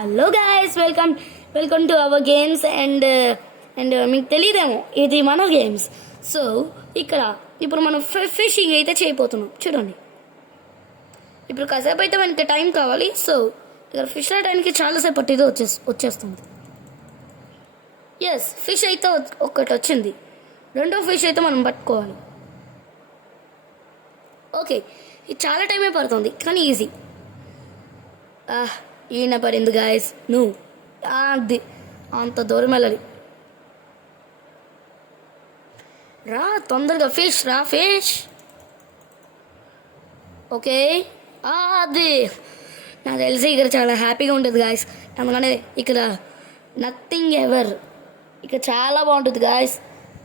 Hello guys, welcome to our games and మీకు తెలియదేమో ఇది మన గేమ్స్. సో ఇప్పుడు మనం ఫిషింగ్ అయితే చేయబోతున్నాం. చూడండి, ఇప్పుడు కాసేపు అయితే మనకి టైం కావాలి. సో ఇక్కడ ఫిష్ ఆడడానికి చాలాసేపు పట్టిదో వచ్చేస్తుంది. ఎస్, ఫిష్ అయితే ఒకటి వచ్చింది. రెండో ఫిష్ అయితే మనం పట్టుకోవాలి. ఓకే, ఇది చాలా టైమే పడుతుంది కానీ ఈజీ. ఈయన పడింది గాయస్. నువ్వు అది అంత దూరం వెళ్ళాలి. రా తొందరగా, ఫిష్ రా ఫిష్. ఓకే, అది నాకు తెలిసి ఇక్కడ చాలా హ్యాపీగా ఉంటుంది గాయస్. ఎందుకంటే ఇక్కడ నథింగ్ ఎవర్, ఇక్కడ చాలా బాగుంటుంది గాయస్.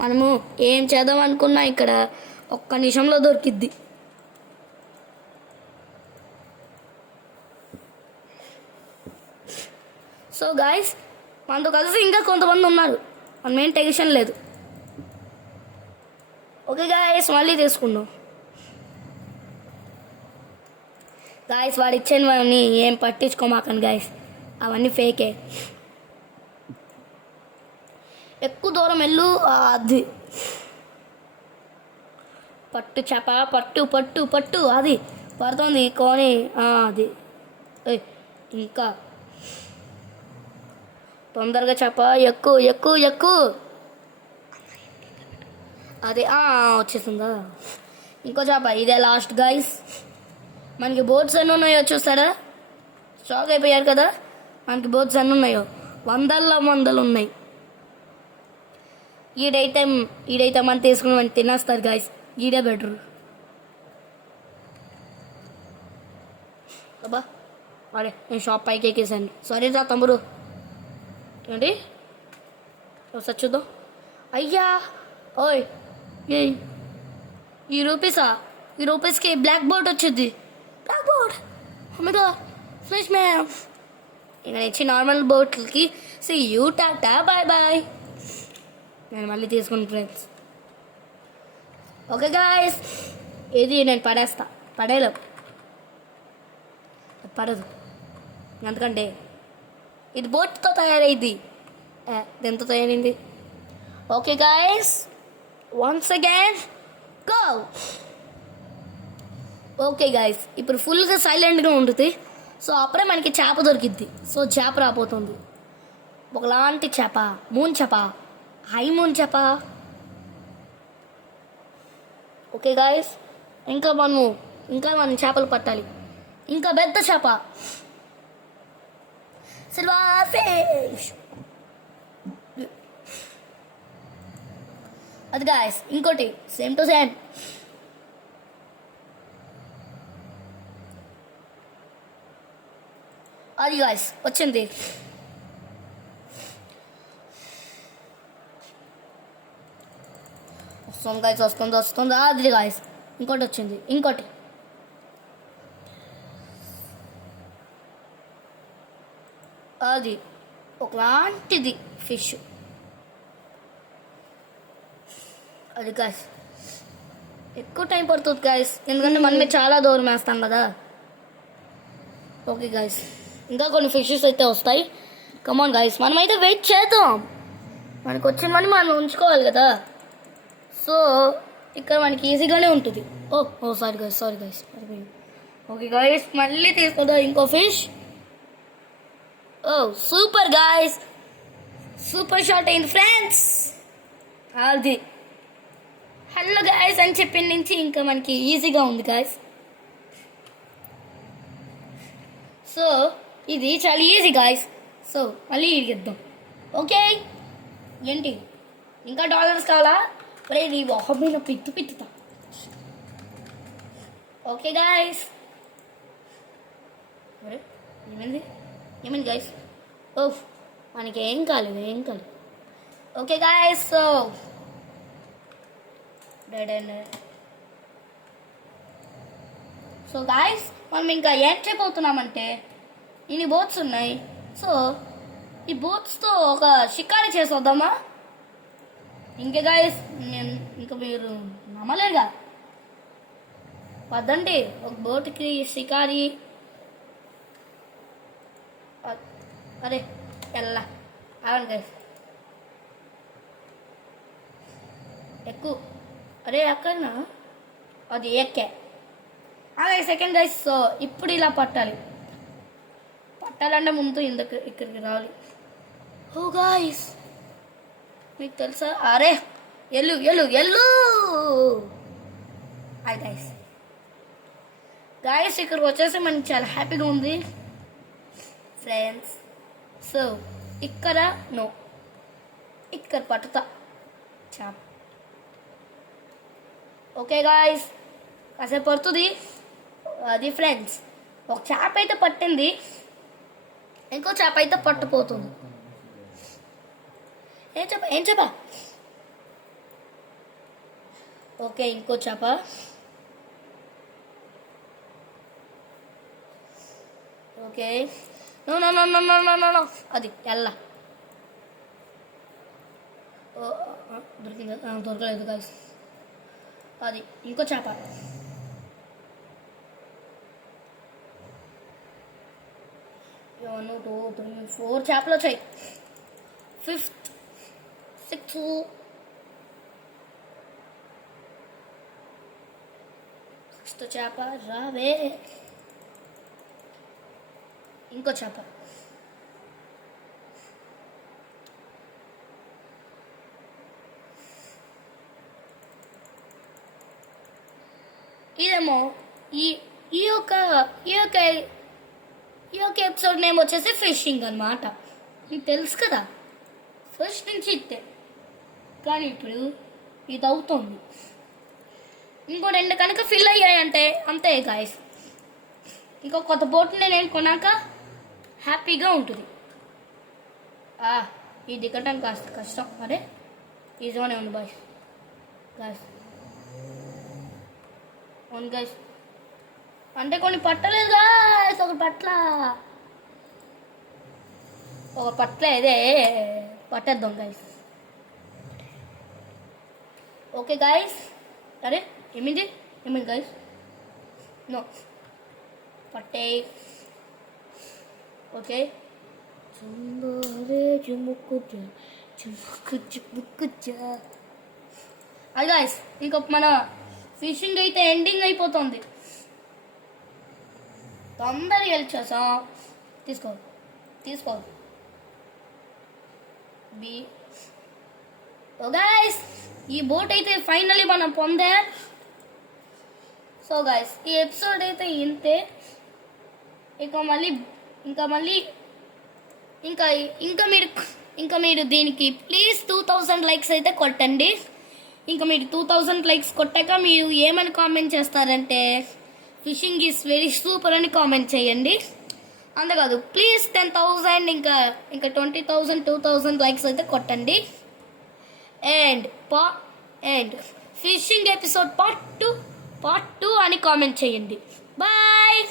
మనము ఏం చేద్దాం అనుకున్నా ఇక్కడ ఒక్క నిమిషంలో దొరికిద్ది. సో గాయస్, మనతో కలిసి ఇంకా కొంతమంది ఉన్నారు, మనం ఏం టెన్షన్ లేదు. ఓకే గాయస్, మళ్ళీ తీసుకుందాం. గాయస్, వాడు ఇచ్చేవన్నీ ఏం పట్టించుకోమాకండి గాయస్, అవన్నీ ఫేకే. ఎక్కువ దూరం వెళ్ళు. అది పట్టు చేప, పట్టు పట్టు పట్టు. అది పడుతుంది కోని. అది ఇంకా తొందరగా చేప, ఎక్కువ ఎక్కువ ఎక్కువ. అదే వచ్చేసిందా? ఇంకో చేప. ఇదే లాస్ట్ గాయస్. మనకి బోట్స్ ఎన్ని ఉన్నాయో చూస్తారా? షాక్ అయిపోయారు కదా. మనకి బోట్స్ ఎన్ని ఉన్నాయో, వందలు ఉన్నాయి. ఈడైతే మనం తీసుకుని మనం తినేస్తారు గాయస్. ఈడే బెటర్. అబ్బా అరే, నేను షాప్ పైకి ఎక్కేసాను. సారీ రా తమ్ముడు. ఏంటి ఒకసారి చూద్దాం. అయ్యా ఓయ్, ఈ రూపీస్కి బ్లాక్ బోర్డ్ వచ్చింది. బ్లాక్ బోర్డ్ అమ్మగా ఫ్రెష్ మ్యామ్. ఇక ఇచ్చి నార్మల్ బోట్లకి సి యూ, టాటా, బాయ్ బాయ్. నేను మళ్ళీ తీసుకుని ఫ్రెండ్స్. ఓకే గాయస్, ఇది నేను పడేయలేం, పడదు. ఎందుకంటే ఇది బోట్తో తయారైంది. దేంతో తయారైంది? Okay guys, once again go. Okay guys, ఇప్పుడు ఫుల్గా సైలెంట్గా ఉంటుంది. సో అప్పుడే మనకి చేప దొరికిద్ది. సో చేప రాబోతుంది. ఒకలాంటి చేప, మూన్ చేప, హై మూన్ చేప. ఓకే గాయస్, ఇంకా మనం చేపలు పట్టాలి. ఇంకా పెద్ద చేప, సిల్వర్ ఫిష్. అది గాయస్, ఇంకోటి సేమ్ టు సేమ్. అది గాయస్ వచ్చింది. వస్తుంది. అది గాయస్ ఇంకోటి వచ్చింది. ఇంకోటి అది ఒకలాంటిది ఫిష్. అది గాయస్ ఎక్కువ టైం పడుతుంది గాయస్, ఎందుకంటే మనమే చాలా దూరం వేస్తాం కదా. ఓకే గాయస్, ఇంకా కొన్ని ఫిషెస్ అయితే వస్తాయి. కమాన్ గాయస్, మనమైతే వెయిట్ చేద్దాం. మనకు వచ్చినవన్నీ మనం ఉంచుకోవాలి కదా. సో ఇక్కడ మనకి ఈజీగానే ఉంటుంది. Sorry guys. ఓకే గాయస్, మళ్ళీ తీసుకుందాం ఇంకో fish. Super guys, super shot అయింది ఫ్రెండ్స్. అది హలో గాయస్ అని చెప్పిన నుంచి ఇంకా మనకి ఈజీగా ఉంది గాయస్. సో ఇది చాలా ఈజీ గాయస్. సో మళ్ళీ ఇరిగిద్దాం. ఓకే, ఏంటి ఇంకా డాలర్స్ కావాలా? అరే నీ మొహమైన పిత్తుతా. ఓకే గాయస్, అరే ఏమైంది గాయస్? మనకి ఏం కాలేదు. ఓకే గాయస్, సో గాయస్ మనం ఇంకా ఏం చేయబోతున్నామంటే, ఇన్ని బోట్స్ ఉన్నాయి. సో ఈ బోట్స్తో ఒక షికారి చేసొద్దామా? ఇంకా గాయస్, ఇంకా మీరు నమ్మలేరుగా. పదండి, ఒక బోట్కి షికారి. అరే ఎల్లా ఆగండి గైస్, ఎక్కువ. అరే ఎక్కడనా అది ఎక్కే. అలాగే సెకండ్ గైస్. సో ఇప్పుడు ఇలా పట్టాలంటే ముందు ఇక్కడికి రావాలి. ఓ గాయస్, మీకు తెలుసా? అరే ఎల్లు హాయ్ గాయస్ ఇక్కడికి వచ్చేసి మనకి చాలా హ్యాపీగా ఉంది ఫ్రెండ్స్. సో ఇక్కడ పట్టుతా చాప్. ఓకే గాయస్, కాసేపు పడుతుంది అది ఫ్రెండ్స్. ఒక చేప అయితే పట్టింది, ఇంకో చేప అయితే పట్టుపోతుంది. ఏం చేప? ఓకే, ఇంకో చేప. ఓకే, నో అది ఎల్లా. దొరికింది? దొరకలేదు గాయస్. అది ఇంకో చేప. 1 2 3 4 చేపలు వచ్చాయి. 5th 6th 6th చేప రావే. ఇంకో చేప. ఇదేమో ఈ యొక్క ఎపిసోడ్ నేమ్ వచ్చేసి ఫిషింగ్ అనమాట. మీకు తెలుసు కదా, ఫస్ట్ నుంచి ఇస్తే. కానీ ఇప్పుడు ఇది అవుతుంది. ఇంకో 2 కనుక ఫిల్ అయ్యాయంటే అంతే గాయస్. ఇంకో కొత్త బోట్ని నేను కొన్నాక హ్యాపీగా ఉంటుంది. ఇది దిగటం కాస్త కష్టం. అరే ఈజీగానే ఉంది బాయ్స్. అవును గైస్, అంటే కొన్ని పట్టలేదు గాయస్. ఒక పట్ల ఇదే పట్టేద్దాం గైస్. Okay guys. అరే ఏమింది గైస్? నో పట్టే. ఓకే, అది గాయస్. ఇంక మన ఫిషింగ్ అయితే ఎండింగ్ అయిపోతుంది. తొందరగా వెళ్ళొచ్చేసాం. తీసుకో బి. ఓ గాయస్, ఈ బోట్ అయితే ఫైనల్లీ మనం పొందాం. సో గాయస్, ఈ ఎపిసోడ్ అయితే ఇంతే. ఇంకా మీరు దీనికి ప్లీజ్ 2000 లైక్స్ అయితే కొట్టండి. ఇంకా మీరు 2000 లైక్స్ కొట్టాక మీరు ఏమని కామెంట్ చేస్తారంటే ఫిషింగ్ ఈజ్ వెరీ సూపర్ అని కామెంట్ చేయండి. అంతేకాదు ప్లీజ్ 10,000 ఇంకా 20,000 2000 లైక్స్ అయితే కొట్టండి. అండ్ ఫిషింగ్ ఎపిసోడ్ పార్ట్ 2 అని కామెంట్ చేయండి. బాయ్.